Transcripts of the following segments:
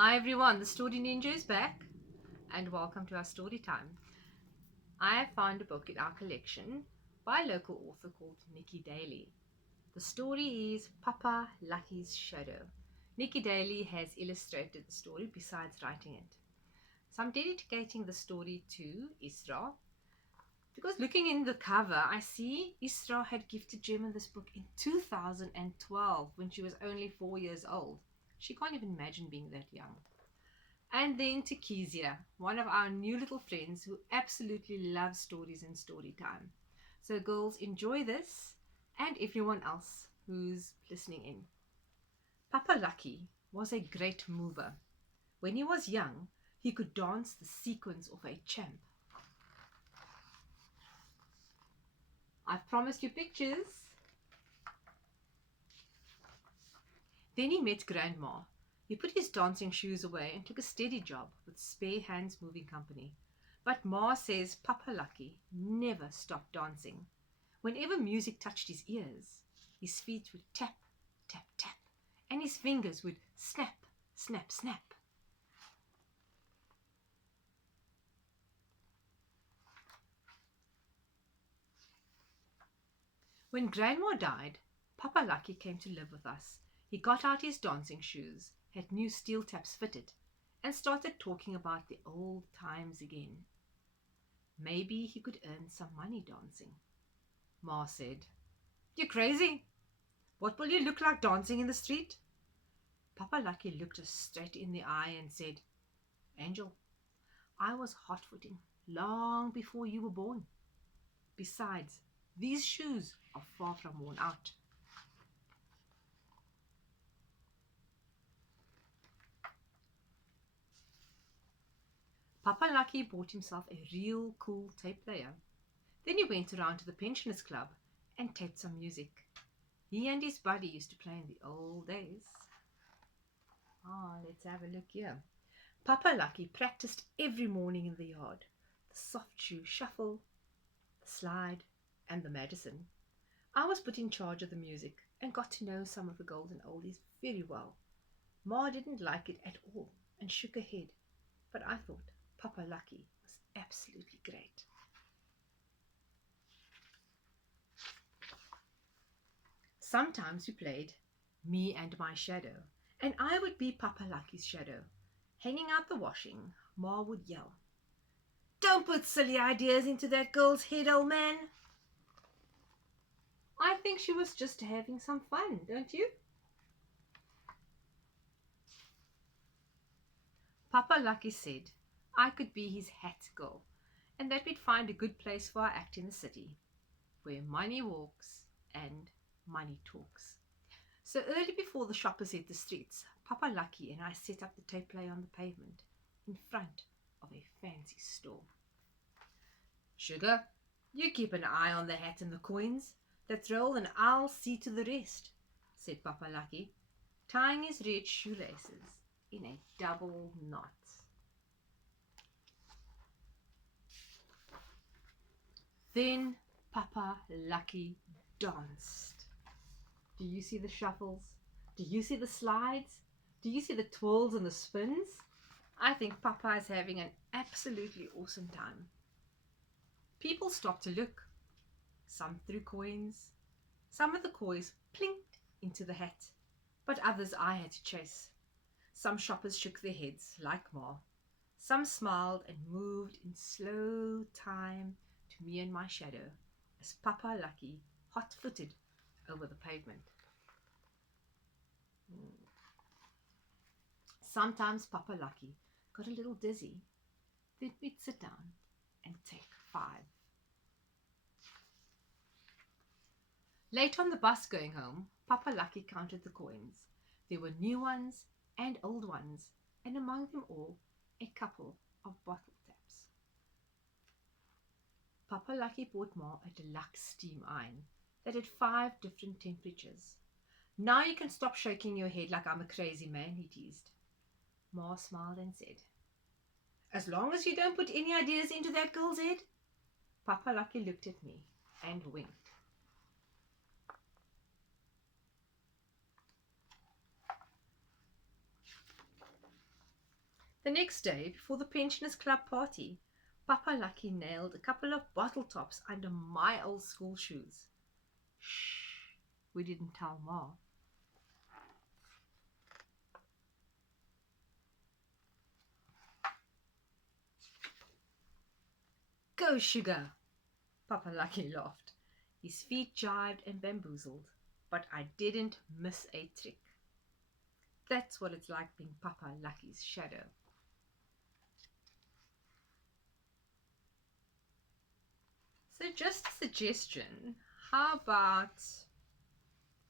Hi everyone, the Story Ninja is back and welcome to our story time. I have found a book in our collection by a local author called Niki Daly. The story is Papa Lucky's Shadow. Niki Daly has illustrated the story besides writing it. So I'm dedicating the story to Isra because looking in the cover, I see Isra had gifted Gemma this book in 2012 when she was only 4 years old. She can't even imagine being that young. And then to Kezia, one of our new little friends who absolutely loves stories and story time. So, girls, enjoy this and everyone else who's listening in. Papa Lucky was a great mover. When he was young, he could dance the sequence of a champ. I've promised you pictures. Then he met Grandma. He put his dancing shoes away and took a steady job with Spare Hands Moving Company. But Ma says Papa Lucky never stopped dancing. Whenever music touched his ears, his feet would tap, tap, tap, and his fingers would snap, snap, snap. When Grandma died, Papa Lucky came to live with us. He got out his dancing shoes, had new steel taps fitted, and started talking about the old times again. Maybe he could earn some money dancing. Ma said, "You're crazy. What will you look like dancing in the street?" Papa Lucky looked us straight in the eye and said, "Angel, I was hot-footing long before you were born. Besides, these shoes are far from worn out." Papa Lucky bought himself a real cool tape player. Then he went around to the pensioners club and taped some music. He and his buddy used to play in the old days. Let's have a look here. Papa Lucky practiced every morning in the yard. The soft shoe shuffle, the slide, and the Madison. I was put in charge of the music and got to know some of the golden oldies very well. Ma didn't like it at all and shook her head, but I thought Papa Lucky was absolutely great. Sometimes we played Me and My Shadow, and I would be Papa Lucky's shadow. Hanging out the washing, Ma would yell, "Don't put silly ideas into that girl's head, old man." I think she was just having some fun, don't you? Papa Lucky said I could be his hat girl and that we'd find a good place for our act in the city, where money walks and money talks. So early before the shoppers hit the streets, Papa Lucky and I set up the tape play on the pavement in front of a fancy store. "Sugar, you keep an eye on the hat and the coins that roll and I'll see to the rest," said Papa Lucky, tying his red shoelaces in a double knot. Then Papa Lucky danced. Do you see the shuffles? Do you see the slides? Do you see the twirls and the spins? I think Papa is having an absolutely awesome time. People stopped to look. Some threw coins. Some of the coins plinked into the hat, but others I had to chase. Some shoppers shook their heads like Ma. Some smiled and moved in slow time to me and my shadow as Papa Lucky hot-footed over the pavement. Sometimes Papa Lucky got a little dizzy. Then we'd sit down and take 5. Late on the bus going home, Papa Lucky counted the coins. There were new ones and old ones, and among them all, a couple of bottle taps. Papa Lucky bought Ma a deluxe steam iron that had 5 different temperatures. "Now you can stop shaking your head like I'm a crazy man," he teased. Ma smiled and said, "As long as you don't put any ideas into that girl's head." Papa Lucky looked at me and winked. The next day, before the pensioners' club party, Papa Lucky nailed a couple of bottle tops under my old school shoes. Shh, we didn't tell Ma. Go, sugar! Papa Lucky laughed. His feet jived and bamboozled, but I didn't miss a trick. That's what it's like being Papa Lucky's shadow. So just a suggestion, how about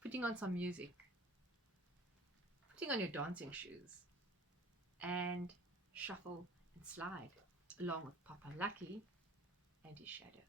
putting on some music, putting on your dancing shoes, and shuffle and slide along with Papa Lucky and his shadow.